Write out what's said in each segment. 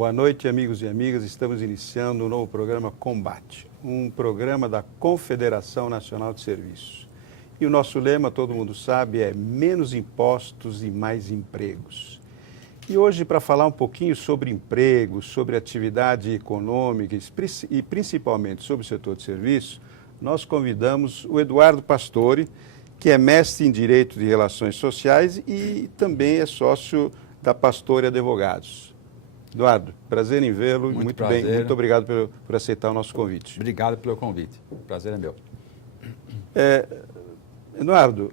Boa noite, amigos e amigas. Estamos iniciando um novo programa Combate, um programa da Confederação Nacional de Serviços. E o nosso lema, todo mundo sabe, é menos impostos e mais empregos. E hoje, para falar um pouquinho sobre emprego, sobre atividade econômica e principalmente sobre o setor de serviços, nós convidamos o Eduardo Pastore, que é mestre em Direito de Relações Sociais e também é sócio da Pastore Advogados. Eduardo, prazer em vê-lo. Muito bem, muito obrigado por aceitar o nosso convite. Obrigado pelo convite. O prazer é meu. Eduardo,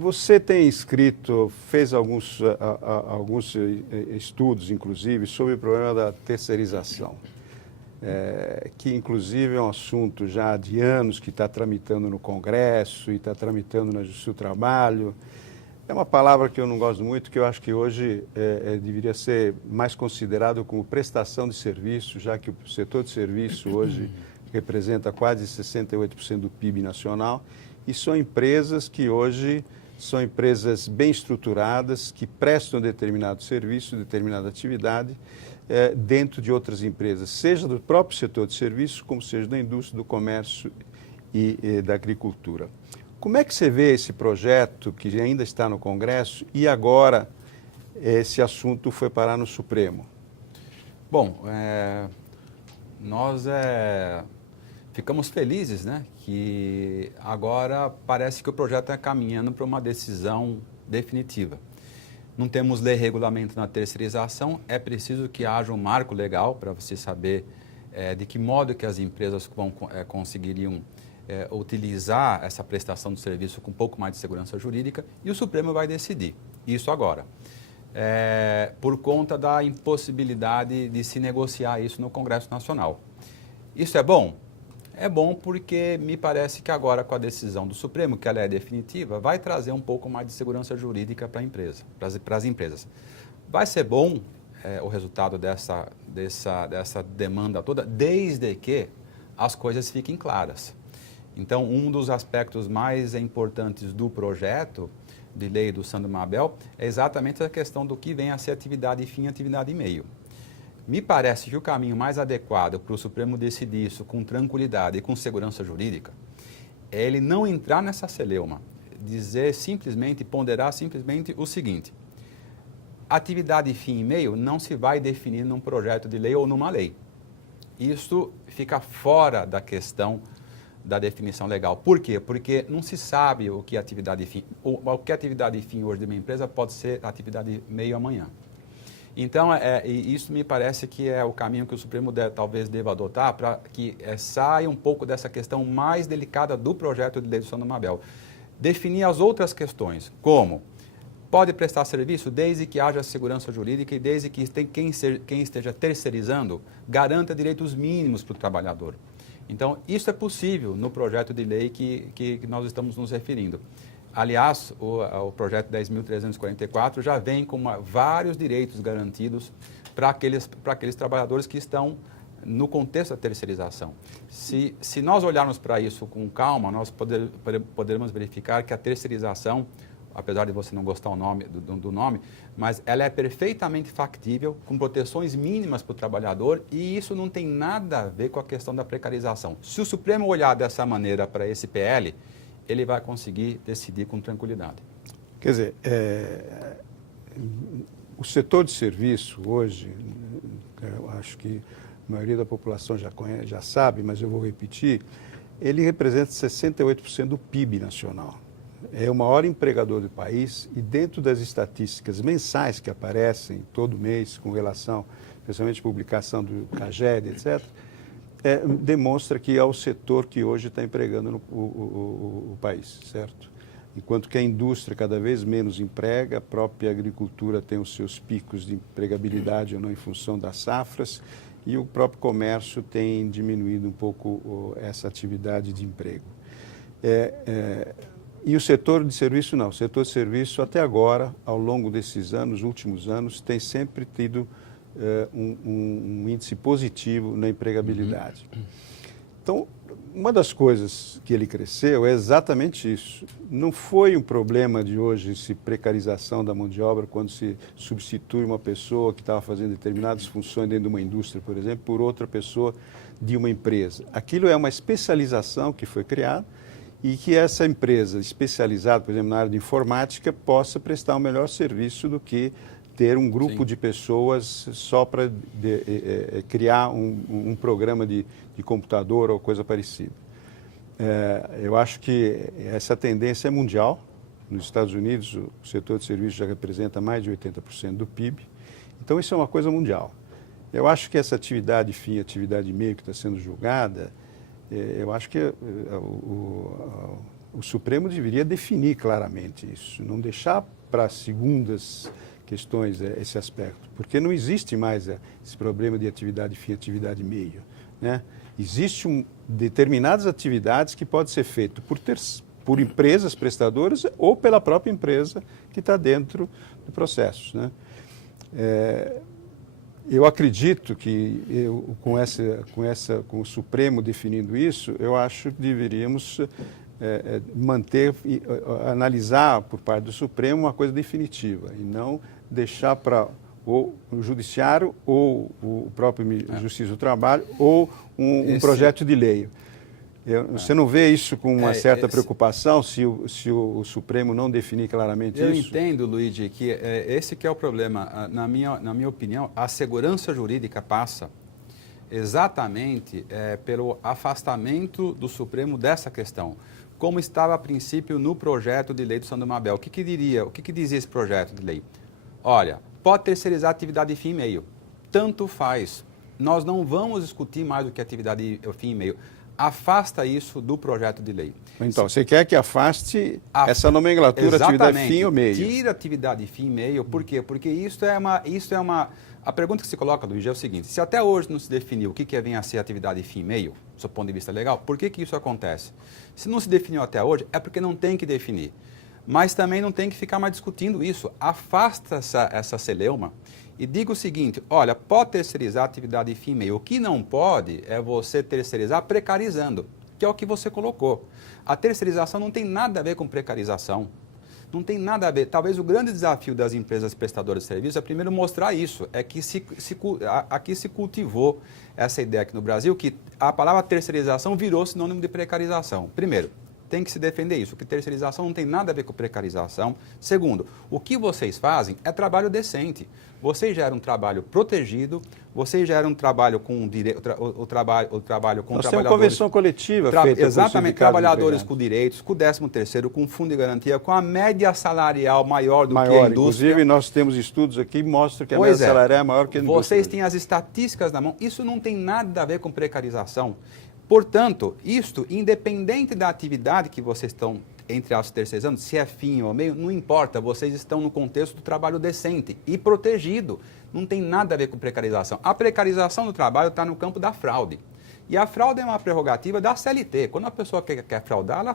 você tem escrito, fez alguns estudos, inclusive, sobre o problema da terceirização, que inclusive é um assunto já de anos que está tramitando no Congresso e está tramitando na Justiça do Trabalho. É uma palavra que eu não gosto muito, que eu acho que hoje deveria ser mais considerado como prestação de serviço, já que o setor de serviço hoje representa quase 68% do PIB nacional, e são empresas que hoje são empresas bem estruturadas, que prestam determinado serviço, determinada atividade, dentro de outras empresas, seja do próprio setor de serviço, como seja da indústria, do comércio e da agricultura. Como é que você vê esse projeto que ainda está no Congresso e agora esse assunto foi parar no Supremo? Bom, nós ficamos felizes, né, que agora parece que o projeto está caminhando para uma decisão definitiva. Não temos lei regulamento na terceirização, é preciso que haja um marco legal para você saber de que modo que as empresas conseguiriam utilizar essa prestação de serviço com um pouco mais de segurança jurídica, e o Supremo vai decidir isso agora, por conta da impossibilidade de se negociar isso no Congresso Nacional. Isso é bom? É bom porque me parece que agora, com a decisão do Supremo, que ela é definitiva, vai trazer um pouco mais de segurança jurídica para a empresa, para as empresas. Vai ser bom o resultado dessa demanda toda, desde que as coisas fiquem claras. Então, um dos aspectos mais importantes do projeto de lei do Sandro Mabel é exatamente a questão do que vem a ser atividade fim e atividade meio. Me parece que o caminho mais adequado para o Supremo decidir isso com tranquilidade e com segurança jurídica é ele não entrar nessa celeuma, dizer simplesmente, ponderar simplesmente o seguinte: atividade fim e meio não se vai definir num projeto de lei ou numa lei. Isso fica fora da questão da definição legal. Por quê? Porque não se sabe o que é atividade fim. O que é atividade fim hoje de uma empresa pode ser atividade meio amanhã. Então, isso me parece que é o caminho que o Supremo talvez deva adotar para que saia um pouco dessa questão mais delicada do projeto de lei do Sandro Mabel. Definir as outras questões, como pode prestar serviço desde que haja segurança jurídica e desde que quem esteja terceirizando garanta direitos mínimos para o trabalhador. Então, isso é possível no projeto de lei que nós estamos nos referindo. Aliás, o projeto 10.344 já vem com vários direitos garantidos para aqueles trabalhadores que estão no contexto da terceirização. Se nós olharmos para isso com calma, nós poderemos verificar que a terceirização, apesar de você não gostar do nome, mas ela é perfeitamente factível, com proteções mínimas para o trabalhador, e isso não tem nada a ver com a questão da precarização. Se o Supremo olhar dessa maneira para esse PL, ele vai conseguir decidir com tranquilidade. Quer dizer, o setor de serviço hoje, eu acho que a maioria da população já sabe, mas eu vou repetir, ele representa 68% do PIB nacional. É o maior empregador do país e dentro das estatísticas mensais que aparecem todo mês com relação, especialmente publicação do CAGED, etc., demonstra que é o setor que hoje está empregando o país, certo? Enquanto que a indústria cada vez menos emprega, a própria agricultura tem os seus picos de empregabilidade ou não em função das safras, e o próprio comércio tem diminuído um pouco essa atividade de emprego. E o setor de serviço não. O setor de serviço, até agora, ao longo desses anos, últimos anos, tem sempre tido um índice positivo na empregabilidade. Então, uma das coisas que ele cresceu é exatamente isso. Não foi um problema de hoje se precarização da mão de obra quando se substitui uma pessoa que estava fazendo determinadas funções dentro de uma indústria, por exemplo, por outra pessoa de uma empresa. Aquilo é uma especialização que foi criada e que essa empresa especializada, por exemplo, na área de informática, possa prestar um melhor serviço do que ter um grupo de pessoas só para criar um programa de computador ou coisa parecida. Eu acho que essa tendência é mundial. Nos Estados Unidos, o setor de serviços já representa mais de 80% do PIB. Então, isso é uma coisa mundial. Eu acho que essa atividade fim, atividade meio que está sendo julgada, eu acho que o Supremo deveria definir claramente isso, não deixar para segundas questões esse aspecto, porque não existe mais esse problema de atividade fim, atividade meio, né? Existem determinadas atividades que podem ser feitas por empresas prestadoras ou pela própria empresa que está dentro do processo, né? Eu acredito que com o Supremo definindo isso, eu acho que deveríamos manter, analisar por parte do Supremo uma coisa definitiva e não deixar para o Judiciário ou o próprio Justiça do Trabalho ou um projeto de lei. Você não vê isso com uma certa preocupação se o Supremo não definir claramente isso? Eu entendo, Luigi, que esse que é o problema. Na minha opinião, a segurança jurídica passa exatamente pelo afastamento do Supremo dessa questão, como estava a princípio no projeto de lei do Sandro Mabel. O que dizia esse projeto de lei? Olha, pode terceirizar atividade fim e meio. Tanto faz. Nós não vamos discutir mais do que atividade fim e meio. Afasta isso do projeto de lei. Então, você quer que afaste essa nomenclatura, atividade fim ou meio? Tira atividade fim e meio. Por quê? Porque isso é uma... A pergunta que se coloca, Luiz, é o seguinte: se até hoje não se definiu o que vem a ser atividade fim e meio, do seu ponto de vista legal, por que isso acontece? Se não se definiu até hoje, é porque não tem que definir. Mas também não tem que ficar mais discutindo isso. Afasta essa celeuma e diga o seguinte: olha, pode terceirizar atividade fim e meio. O que não pode é você terceirizar precarizando, que é o que você colocou. A terceirização não tem nada a ver com precarização. Não tem nada a ver. Talvez o grande desafio das empresas prestadoras de serviço é primeiro mostrar isso. É que aqui se cultivou essa ideia aqui no Brasil que a palavra terceirização virou sinônimo de precarização. Primeiro, tem que se defender isso, que terceirização não tem nada a ver com precarização. Segundo, o que vocês fazem é trabalho decente. Vocês geram um trabalho protegido, vocês geram um trabalho com o trabalho com Nós trabalhadores... temos uma convenção coletiva feita exatamente, trabalhadores com direitos, com o 13º, com o fundo de garantia, com a média salarial maior do que a indústria. Inclusive, nós temos estudos aqui que mostram que a média salarial é maior que a indústria. Vocês têm as estatísticas na mão, isso não tem nada a ver com precarização. Portanto, isto, independente da atividade que vocês estão, entre aspas, terceirizando, se é fim ou meio, não importa, vocês estão no contexto do trabalho decente e protegido. Não tem nada a ver com precarização. A precarização do trabalho está no campo da fraude. E a fraude é uma prerrogativa da CLT. Quando a pessoa quer fraudar, ela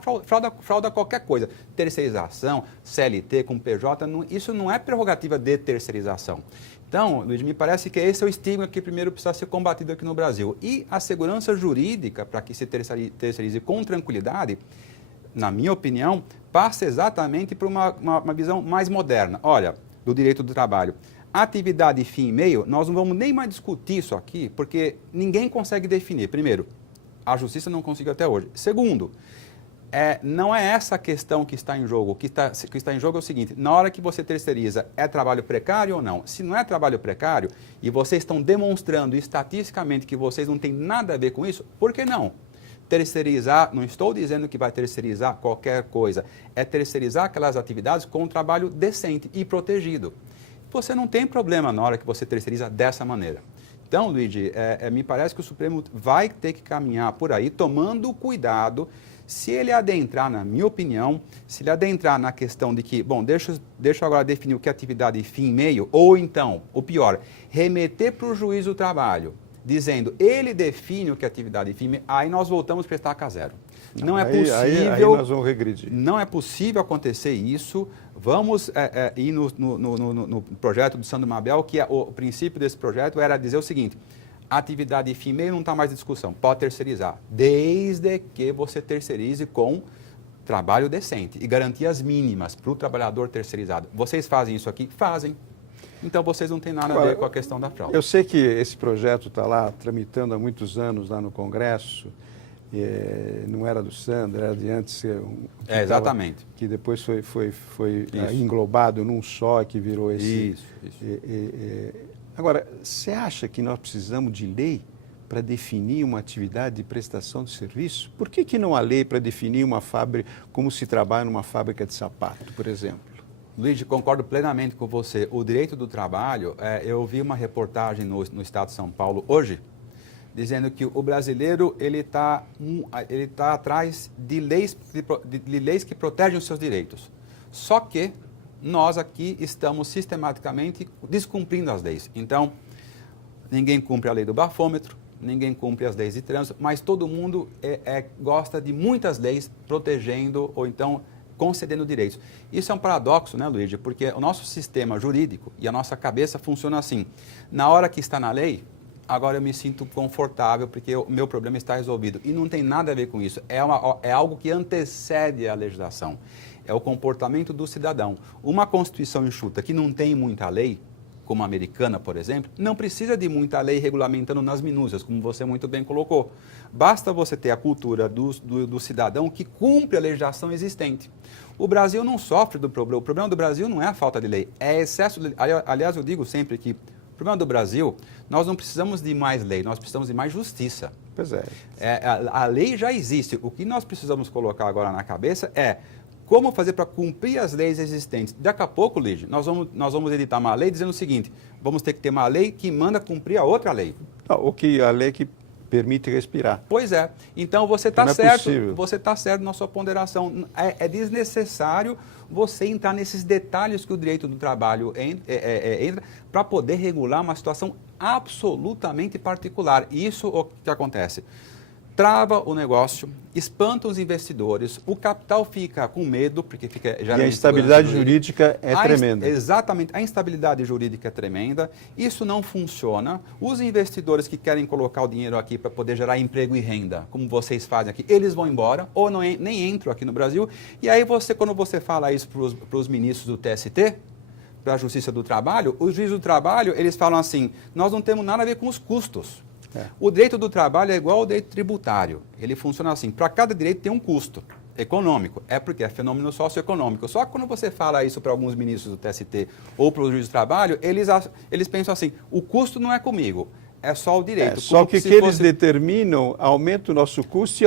frauda qualquer coisa. Terceirização, CLT com PJ, isso não é prerrogativa de terceirização. Então, Luiz, me parece que esse é o estigma que primeiro precisa ser combatido aqui no Brasil. E a segurança jurídica, para que se terceirize com tranquilidade, na minha opinião, passa exatamente por uma visão mais moderna. Olha, do direito do trabalho. Atividade fim e meio, nós não vamos nem mais discutir isso aqui, porque ninguém consegue definir. Primeiro, a justiça não conseguiu até hoje. Segundo, não é essa a questão que está em jogo. O que está em jogo é o seguinte: na hora que você terceiriza, é trabalho precário ou não? Se não é trabalho precário e vocês estão demonstrando estatisticamente que vocês não têm nada a ver com isso, por que não? Terceirizar, não estou dizendo que vai terceirizar qualquer coisa, é terceirizar aquelas atividades com um trabalho decente e protegido. Você não tem problema na hora que você terceiriza dessa maneira. Então, Luigi, me parece que o Supremo vai ter que caminhar por aí, tomando cuidado. Se ele adentrar, na minha opinião, se ele adentrar na questão de que, bom, deixa eu agora definir o que é atividade fim e meio, ou então, o pior, remeter para o juiz do trabalho, dizendo, ele define o que é atividade fim e meio, aí nós voltamos para estaca zero. Não é possível. Aí nós vamos regredir. Não é possível acontecer isso. Vamos ir no projeto do Sandro Mabel, que o princípio desse projeto era dizer o seguinte: atividade fim e meio não está mais em discussão, pode terceirizar, desde que você terceirize com trabalho decente e garantias mínimas para o trabalhador terceirizado. Vocês fazem isso aqui? Fazem. Então, vocês não têm nada a ver com a questão da fraude. Eu sei que esse projeto está lá, tramitando há muitos anos lá no Congresso, não era do Sandro, era de antes. Exatamente. Que depois foi englobado num só, que virou esse... Isso. Agora, você acha que nós precisamos de lei para definir uma atividade de prestação de serviço? Por que não há lei para definir uma fábrica, como se trabalha numa fábrica de sapato, por exemplo? Luiz, concordo plenamente com você. O direito do trabalho, eu vi uma reportagem no Estado de São Paulo hoje, dizendo que o brasileiro ele tá atrás de leis que protegem os seus direitos. Só que nós aqui estamos sistematicamente descumprindo as leis. Então, ninguém cumpre a lei do bafômetro, ninguém cumpre as leis de trânsito, mas todo mundo gosta de muitas leis protegendo ou então concedendo direitos. Isso é um paradoxo, né, Luigi? Porque o nosso sistema jurídico e a nossa cabeça funciona assim. Na hora que está na lei, agora eu me sinto confortável porque o meu problema está resolvido. E não tem nada a ver com isso. É algo que antecede a legislação. É o comportamento do cidadão. Uma Constituição enxuta que não tem muita lei, como a americana, por exemplo, não precisa de muita lei regulamentando nas minúcias, como você muito bem colocou. Basta você ter a cultura do cidadão que cumpre a legislação existente. O Brasil não sofre do problema. O problema do Brasil não é a falta de lei, é excesso de lei. Aliás, eu digo sempre que o problema do Brasil, nós não precisamos de mais lei, nós precisamos de mais justiça. Pois é. A lei já existe. O que nós precisamos colocar agora na cabeça é como fazer para cumprir as leis existentes. Daqui a pouco, Lígia, nós vamos editar uma lei dizendo o seguinte, vamos ter que ter uma lei que manda cumprir a outra lei. A lei que permite respirar. Pois é. Então, você está certo. Você está certo na sua ponderação. É desnecessário você entrar nesses detalhes que o direito do trabalho entra para poder regular uma situação absolutamente particular. Isso o que acontece? Trava o negócio, espanta os investidores, o capital fica com medo, porque e a instabilidade jurídica é tremenda. Exatamente, a instabilidade jurídica é tremenda, isso não funciona. Os investidores que querem colocar o dinheiro aqui para poder gerar emprego e renda, como vocês fazem aqui, eles vão embora ou nem entram aqui no Brasil. E aí quando você fala isso para os ministros do TST, para a Justiça do Trabalho, os juízes do trabalho, eles falam assim, nós não temos nada a ver com os custos. O direito do trabalho é igual ao direito tributário. Ele funciona assim, para cada direito tem um custo econômico, porque é fenômeno socioeconômico. Só que quando você fala isso para alguns ministros do TST ou para os juízes do trabalho, eles pensam assim, o custo não é comigo, é só o direito. Só que eles determinam aumenta o nosso custo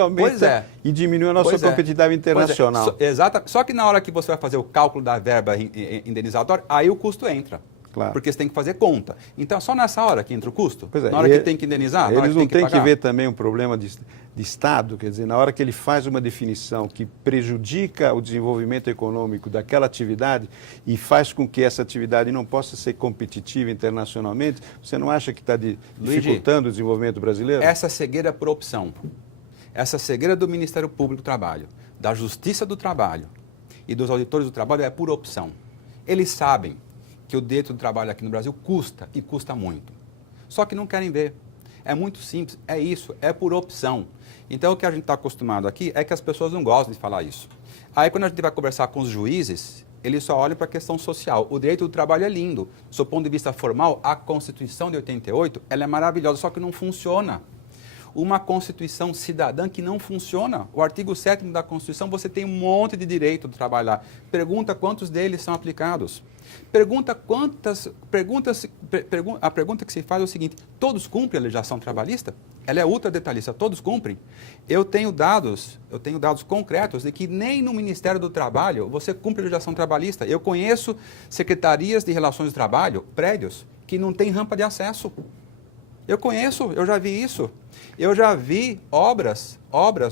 e diminui a nossa competitividade internacional. Exato. Só que na hora que você vai fazer o cálculo da verba indenizatória, aí o custo entra. Claro. Porque você tem que fazer conta. Então, só nessa hora que entra o custo? Na hora que tem que indenizar? Eles não têm que ver também um problema de Estado, quer dizer, na hora que ele faz uma definição que prejudica o desenvolvimento econômico daquela atividade e faz com que essa atividade não possa ser competitiva internacionalmente, você não acha que está dificultando o desenvolvimento brasileiro? Essa cegueira é por opção. Essa cegueira do Ministério Público do Trabalho, da Justiça do Trabalho e dos auditores do trabalho é por opção. Eles sabem que o direito do trabalho aqui no Brasil custa, e custa muito. Só que não querem ver. É muito simples, é isso, é por opção. Então, o que a gente está acostumado aqui é que as pessoas não gostam de falar isso. Aí, quando a gente vai conversar com os juízes, eles só olham para a questão social. O direito do trabalho é lindo. Do seu ponto de vista formal, a Constituição de 88, ela é maravilhosa, só que não funciona. Uma Constituição cidadã que não funciona. O artigo 7º da Constituição, você tem um monte de direito de trabalhar. Pergunta quantos deles são aplicados. A pergunta que se faz é o seguinte, todos cumprem a legislação trabalhista? Ela é ultra detalhista, todos cumprem? Eu tenho dados concretos de que nem no Ministério do Trabalho você cumpre a legislação trabalhista. Eu conheço secretarias de relações de trabalho, prédios, que não têm rampa de acesso. Eu conheço, eu já vi isso. Eu já vi obras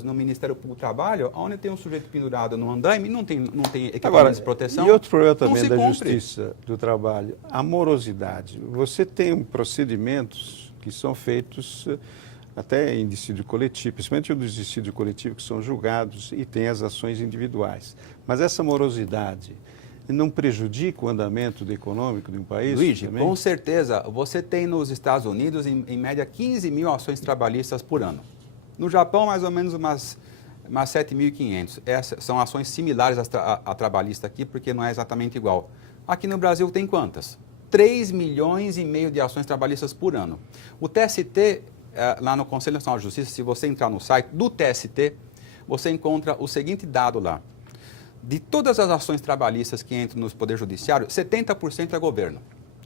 no Ministério Público do Trabalho, onde tem um sujeito pendurado no andaime, não tem equipamento de proteção. E outro problema também da Justiça do Trabalho, a morosidade. Você tem procedimentos que são feitos até em dissídio coletivo, principalmente os dissídios coletivos que são julgados e tem as ações individuais. Mas essa morosidade não prejudica o andamento econômico de um país? Luigi, também? com certeza. Você tem nos Estados Unidos, em média, 15 mil ações trabalhistas por ano. No Japão, mais ou menos umas 7.500. Essas são ações similares à trabalhista aqui, porque não é exatamente igual. Aqui no Brasil tem quantas? 3,5 milhões de ações trabalhistas por ano. O TST, lá no Conselho Nacional de Justiça, se você entrar no site do TST, você encontra o seguinte dado lá. De todas as ações trabalhistas que entram no Poder Judiciário, 70% é governo,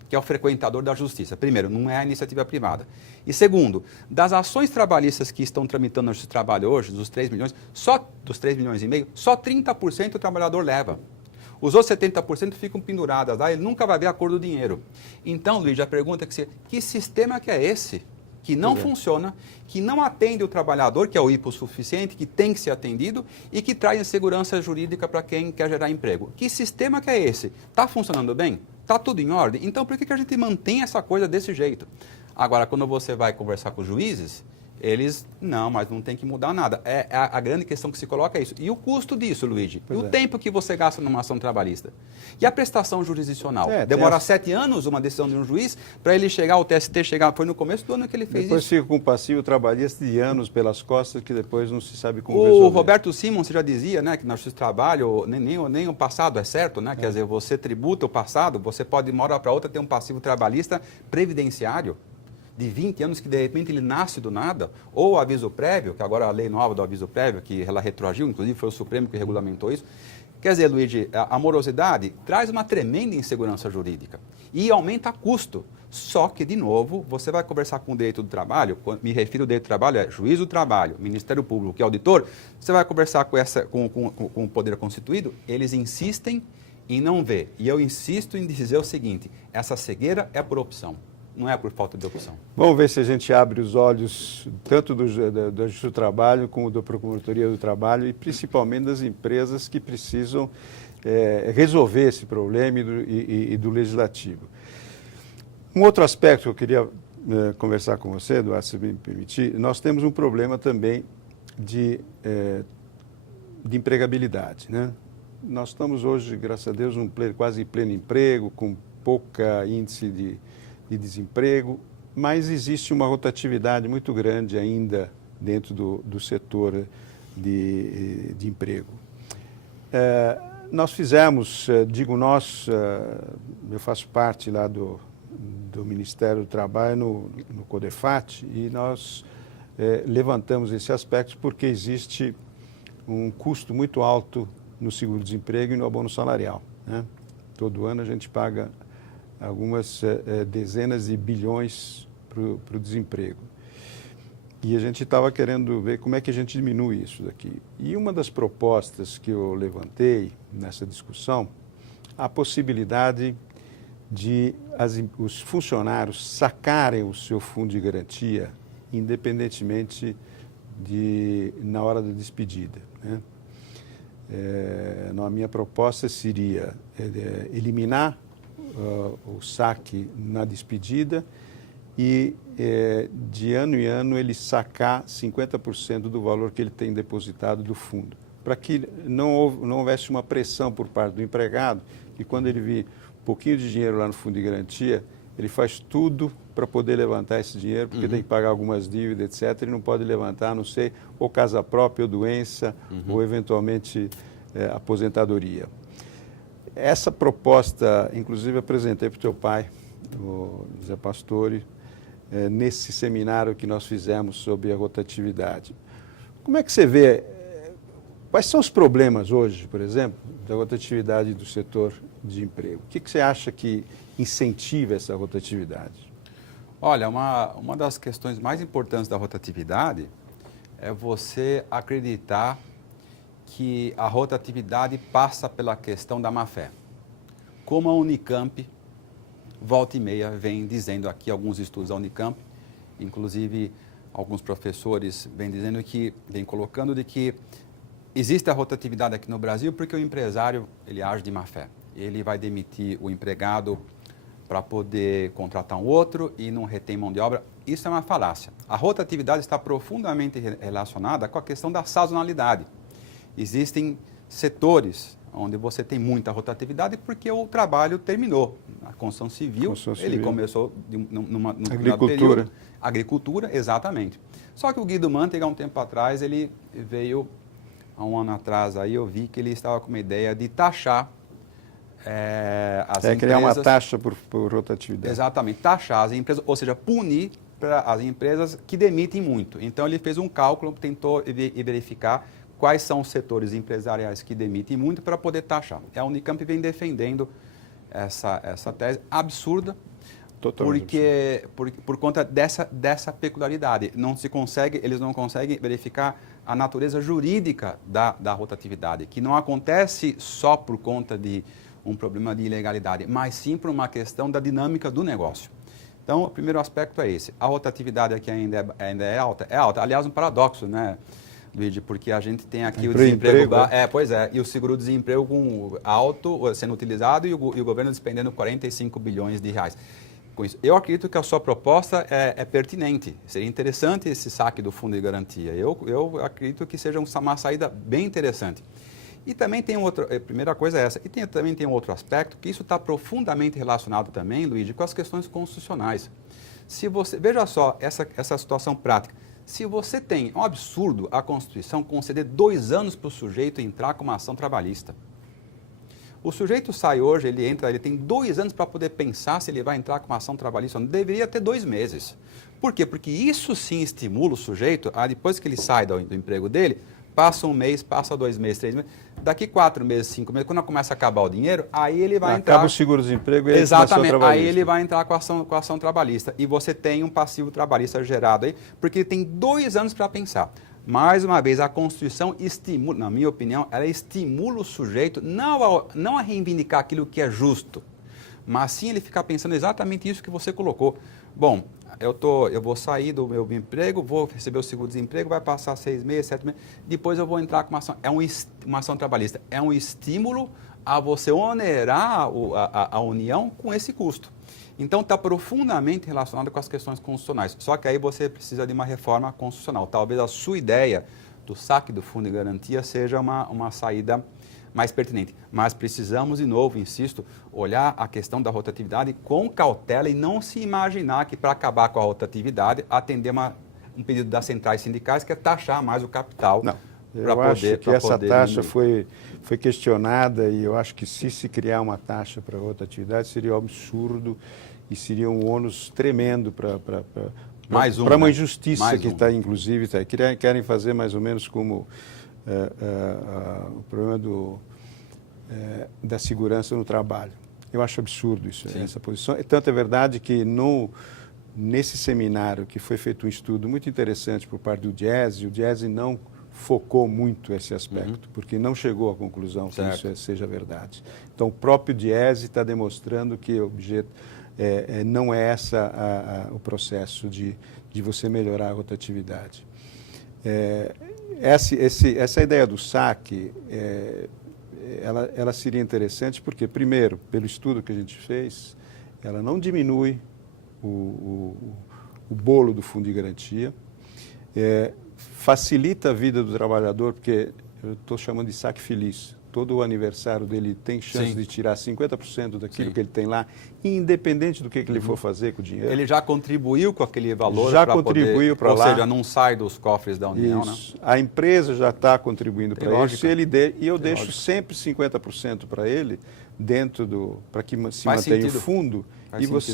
que é o frequentador da justiça. Primeiro, não é a iniciativa privada. E segundo, das ações trabalhistas que estão tramitando na Justiça do Trabalho hoje, dos 3 milhões, só dos 3,5 milhões, só 30% o trabalhador leva. Os outros 70% ficam penduradas lá, ele nunca vai ver a cor do dinheiro. Então, Luiz, a pergunta é que sistema que é esse? Que não funciona, que não atende o trabalhador, que é o hipossuficiente, que tem que ser atendido e que traz insegurança jurídica para quem quer gerar emprego. Que sistema que é esse? Está funcionando bem? Está tudo em ordem? Então, por que a gente mantém essa coisa desse jeito? Agora, quando você vai conversar com os juízes, eles, não, mas não tem que mudar nada. A grande questão que se coloca é isso. E o custo disso, Luigi? E o tempo que você gasta numa ação trabalhista? E a prestação jurisdicional? Demora 7 anos uma decisão de um juiz para ele chegar, o TST chegar, foi no começo do ano que ele fez depois isso. Depois fica com um passivo trabalhista de anos pelas costas que depois não se sabe como resolver. O Roberto Simons já dizia, né, que na Justiça do Trabalho nem o passado é certo, né? Quer dizer, você tributa o passado, você pode de uma hora para outra ter um passivo trabalhista previdenciário de 20 anos que de repente ele nasce do nada, ou o aviso prévio, que agora a lei nova do aviso prévio, que ela retroagiu, inclusive foi o Supremo que regulamentou isso. Quer dizer, Luigi, a morosidade traz uma tremenda insegurança jurídica e aumenta custo. Só que, de novo, você vai conversar com o direito do trabalho, quando me refiro ao direito do trabalho, é juiz do trabalho, Ministério Público e auditor, você vai conversar com o poder constituído, eles insistem em não ver. E eu insisto em dizer o seguinte, essa cegueira é por opção. Não é por falta de opção. Vamos ver se a gente abre os olhos tanto da Justiça do Trabalho como da Procuradoria do Trabalho e principalmente das empresas que precisam resolver esse problema e do Legislativo. Um outro aspecto que eu queria conversar com você, Eduardo, se me permitir, nós temos um problema também de empregabilidade, né? Nós estamos hoje, graças a Deus, quase em pleno emprego, com pouca índice de desemprego, mas existe uma rotatividade muito grande ainda dentro do setor de emprego. Nós fizemos, digo nós, eu faço parte lá do Ministério do Trabalho no CODEFAT e nós levantamos esse aspecto porque existe um custo muito alto no seguro-desemprego e no abono salarial, né? Todo ano a gente paga algumas dezenas de bilhões para o desemprego. E a gente estava querendo ver como é que a gente diminui isso daqui. E uma das propostas que eu levantei nessa discussão, a possibilidade de os funcionários sacarem o seu fundo de garantia, independentemente na hora da despedida, né? A minha proposta seria eliminar o saque na despedida e de ano em ano ele sacar 50% do valor que ele tem depositado do fundo, para que não houvesse uma pressão por parte do empregado, que quando ele vir um pouquinho de dinheiro lá no fundo de garantia, ele faz tudo para poder levantar esse dinheiro, porque tem que pagar algumas dívidas, etc. Ele não pode levantar, não sei, ou casa própria, ou doença, ou eventualmente aposentadoria. Essa proposta, inclusive, apresentei para o teu pai, o Zé Pastore, nesse seminário que nós fizemos sobre a rotatividade. Como é que você vê, quais são os problemas hoje, por exemplo, da rotatividade do setor de emprego? O que você acha que incentiva essa rotatividade? Olha, uma das questões mais importantes da rotatividade é você acreditar que a rotatividade passa pela questão da má-fé. Como a Unicamp, volta e meia, vem dizendo aqui, alguns estudos da Unicamp, inclusive alguns professores vêm dizendo vem colocando de que existe a rotatividade aqui no Brasil porque o empresário, ele age de má-fé. Ele vai demitir o empregado para poder contratar um outro e não retém mão de obra. Isso é uma falácia. A rotatividade está profundamente relacionada com a questão da sazonalidade. Existem setores onde você tem muita rotatividade porque o trabalho terminou. A construção civil, ele começou num agricultura. Agricultura, exatamente. Só que o Guido Mantega, há um tempo atrás, ele veio, há um ano atrás, aí eu vi que ele estava com uma ideia de taxar as empresas... criar uma taxa por rotatividade. Exatamente, taxar as empresas, ou seja, punir para as empresas que demitem muito. Então, ele fez um cálculo, tentou verificar quais são os setores empresariais que demitem muito para poder taxar. A Unicamp vem defendendo essa tese absurda, porque por conta dessa peculiaridade. Eles não conseguem verificar a natureza jurídica da rotatividade, que não acontece só por conta de um problema de ilegalidade, mas sim por uma questão da dinâmica do negócio. Então, o primeiro aspecto é esse. A rotatividade aqui ainda é alta? É alta. Aliás, um paradoxo, né, Luigi? Porque a gente tem aqui o desemprego... Pois é. E o seguro-desemprego alto sendo utilizado e o governo despendendo 45 bilhões de reais. Com isso, eu acredito que a sua proposta é pertinente. Seria interessante esse saque do fundo de garantia. Eu acredito que seja uma saída bem interessante. E também tem a primeira coisa é essa, e também tem um outro aspecto, que isso está profundamente relacionado também, Luigi, com as questões constitucionais. Veja só essa situação prática. Se você tem, é um absurdo a Constituição conceder 2 anos para o sujeito entrar com uma ação trabalhista. O sujeito sai hoje, ele tem 2 anos para poder pensar se ele vai entrar com uma ação trabalhista. Não deveria ter 2 meses. Por quê? Porque isso sim estimula o sujeito, depois que ele sai do emprego dele, passa 1 mês, passa 2 meses, 3 meses, daqui 4 meses, 5 meses, quando começa a acabar o dinheiro, aí ele vai entrar... Acaba o seguro-desemprego e ele exatamente, aí ele vai entrar com a ação trabalhista. E você tem um passivo trabalhista gerado aí, porque ele tem 2 anos para pensar. Mais uma vez, a Constituição estimula, na minha opinião, ela estimula o sujeito não a reivindicar aquilo que é justo, mas sim ele ficar pensando exatamente isso que você colocou. Bom, eu vou sair do meu emprego, vou receber o seguro-desemprego, vai passar 6 meses, 7 meses, depois eu vou entrar com uma ação. É uma ação trabalhista, é um estímulo a você onerar a União com esse custo. Então, está profundamente relacionado com as questões constitucionais. Só que aí você precisa de uma reforma constitucional. Talvez a sua ideia do saque do fundo de garantia seja uma saída mais pertinente. Mas precisamos, de novo, insisto, olhar a questão da rotatividade com cautela e não se imaginar que para acabar com a rotatividade, atender um pedido das centrais sindicais, que é taxar mais o capital. Não, eu acho que essa taxa foi questionada e eu acho que se criar uma taxa para rotatividade seria um absurdo e seria um ônus tremendo para uma injustiça que está, inclusive, querem fazer mais ou menos como o problema da segurança no trabalho. Eu acho absurdo isso, essa posição. Tanto é verdade que nesse seminário que foi feito um estudo muito interessante por parte do Diese, o Diese não focou muito esse aspecto, porque não chegou à conclusão que isso seja verdade. Então, o próprio Diese está demonstrando que não é o processo de você melhorar a rotatividade. Essa ideia do saque, ela seria interessante porque, primeiro, pelo estudo que a gente fez, ela não diminui o bolo do fundo de garantia, facilita a vida do trabalhador, porque eu estou chamando de saque feliz. Todo o aniversário dele tem chance de tirar 50% daquilo que ele tem lá, independente do que ele for fazer com o dinheiro. Ele já contribuiu com aquele valor? Já contribuiu para lá. Ou seja, não sai dos cofres da União, isso. Né? A empresa já está contribuindo para isso. E eu deixo sempre 50% para ele, para que se mantenha o fundo,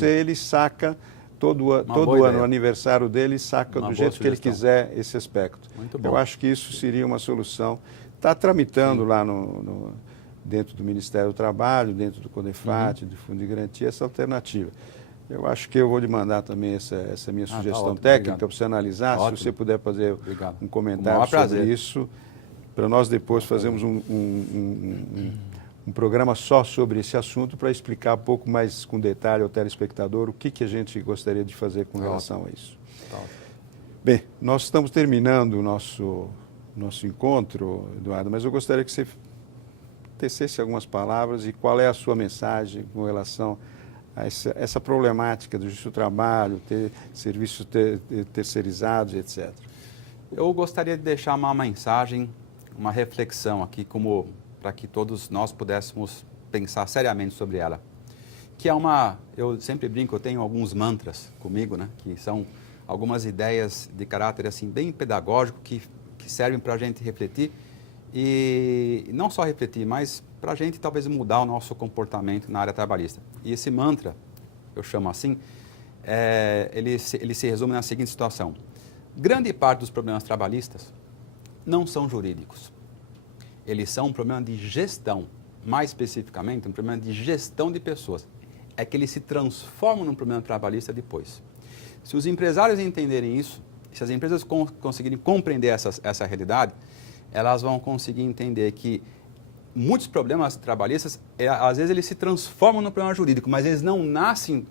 ele saca todo ano, o aniversário dele, saca do jeito que ele quiser esse aspecto. Muito bom. Eu acho que isso seria uma solução. Está tramitando lá dentro do Ministério do Trabalho, dentro do CONEFAT, do Fundo de Garantia, essa alternativa. Eu acho que eu vou lhe mandar também essa minha sugestão técnica para você analisar. Se você puder fazer um comentário sobre isso, para nós depois fazermos um programa só sobre esse assunto para explicar um pouco mais com detalhe ao telespectador o que a gente gostaria de fazer com relação a isso. Bem, nós estamos terminando o nosso encontro, Eduardo, mas eu gostaria que você tecesse algumas palavras e qual é a sua mensagem com relação a essa problemática do justiça do trabalho, ter serviços terceirizados, etc. Eu gostaria de deixar uma mensagem, uma reflexão aqui como para que todos nós pudéssemos pensar seriamente sobre ela. Que é eu sempre brinco, eu tenho alguns mantras comigo, né? Que são algumas ideias de caráter assim, bem pedagógico que servem para a gente refletir e não só refletir, mas para a gente talvez mudar o nosso comportamento na área trabalhista. E esse mantra, eu chamo assim, ele se resume na seguinte situação. Grande parte dos problemas trabalhistas não são jurídicos. Eles são um problema de gestão, mais especificamente um problema de gestão de pessoas. É que eles se transformam num problema trabalhista depois. Se os empresários entenderem isso, se as empresas conseguirem compreender essa realidade, elas vão conseguir entender que muitos problemas trabalhistas, às vezes eles se transformam no problema jurídico, mas eles não nascem,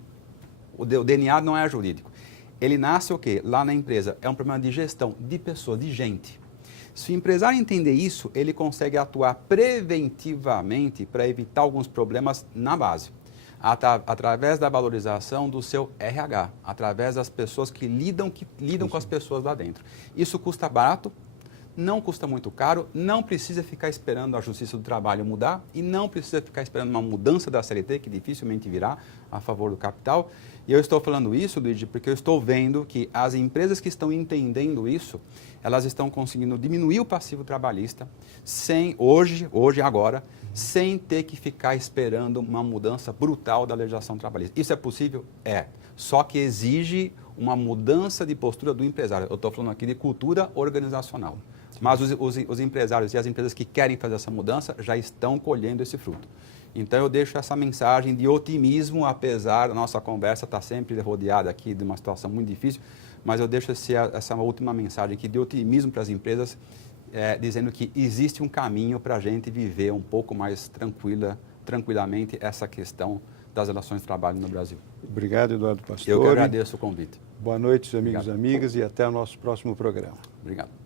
o DNA não é jurídico. Ele nasce o quê? Lá na empresa. É um problema de gestão, de pessoa, de gente. Se o empresário entender isso, ele consegue atuar preventivamente para evitar alguns problemas na base. Através da valorização do seu RH, através das pessoas que lidam com as pessoas lá dentro. Isso custa barato, não custa muito caro, não precisa ficar esperando a Justiça do Trabalho mudar e não precisa ficar esperando uma mudança da CLT, que dificilmente virá a favor do capital. E eu estou falando isso, Luigi, porque eu estou vendo que as empresas que estão entendendo isso, elas estão conseguindo diminuir o passivo trabalhista agora, sem ter que ficar esperando uma mudança brutal da legislação trabalhista. Isso é possível? É. Só que exige uma mudança de postura do empresário. Eu estou falando aqui de cultura organizacional. Mas os empresários e as empresas que querem fazer essa mudança já estão colhendo esse fruto. Então eu deixo essa mensagem de otimismo, apesar da nossa conversa estar sempre rodeada aqui de uma situação muito difícil, mas eu deixo essa última mensagem aqui de otimismo para as empresas, dizendo que existe um caminho para a gente viver um pouco mais tranquilamente essa questão das relações de trabalho no Brasil. Obrigado, Eduardo Pastore. Eu que agradeço o convite. Boa noite, amigos e Obrigado. amigas, e até o nosso próximo programa. Obrigado.